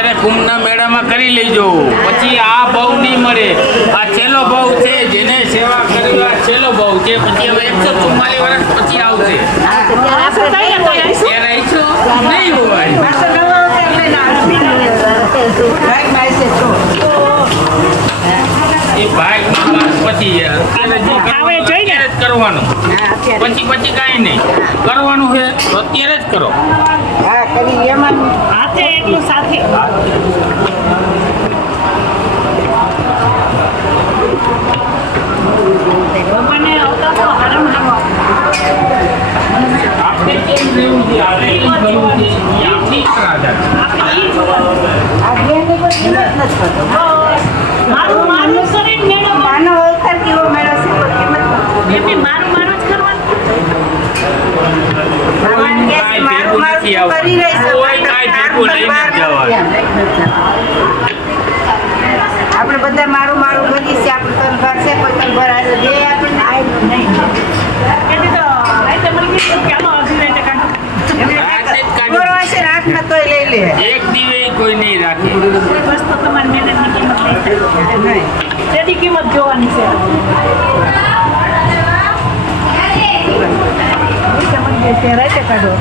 અત્યારે કુંભના મેળામાં કરી લેજો, પછી આ ભાવ નહીં મળે. આ છેલ્લો ભાવ છે, જેને સેવા કરવી આ છેલ્લો ભાવ છે. પછી હવે 144 વર્ષ પછી આવશે ત્યારે આવીશું નહીં હોય. એ ભાગમાં વાત પછી અત્યારે જે કરવાનું, પછી કાંઈ નહીં કરવાનું છે તો અત્યારે જ કરો. હા કરી એમાં હાથે એટલું સાથે ભગવાને અવતાર તો હારામ હારો આપણે કેમ રહેવું છે, આપણે કેમ કરવું છે, એ આપણી પર આધાર છે. આ બેનની કોઈ કિંમત નથી કરતો. મારું મારું શરીર મેળવવા માનો અવતાર કેવો મેળવશે કોઈ કિંમત નથી. એમને મારું મારું જ કરવાનું. ભગવાન કહે છે, મારું મારું કરી રહી છે. કોઈ કાંઈ ભેગું લઈને જ જવાનું. આપણે બધા મારું મારું કરીએ છીએ. આપણે તન ભરશે કોઈ તન ભરાશે જે આપણને આવ્યું નહીં. એટલે તો રાતે મળી ગઈ કે આમાં અડધી રાતે કાઢો. રાતે જ કાઢો. પૂરો હશે રાતના તોય લઈ લે એક દીવે કોઈ નહીં રાખે. કોઈ વસ્તુ તમારી મહેનતની કિંમત લઈ જાય નહીં. તેની કિંમત જોવાની છે. રાતે કાઢો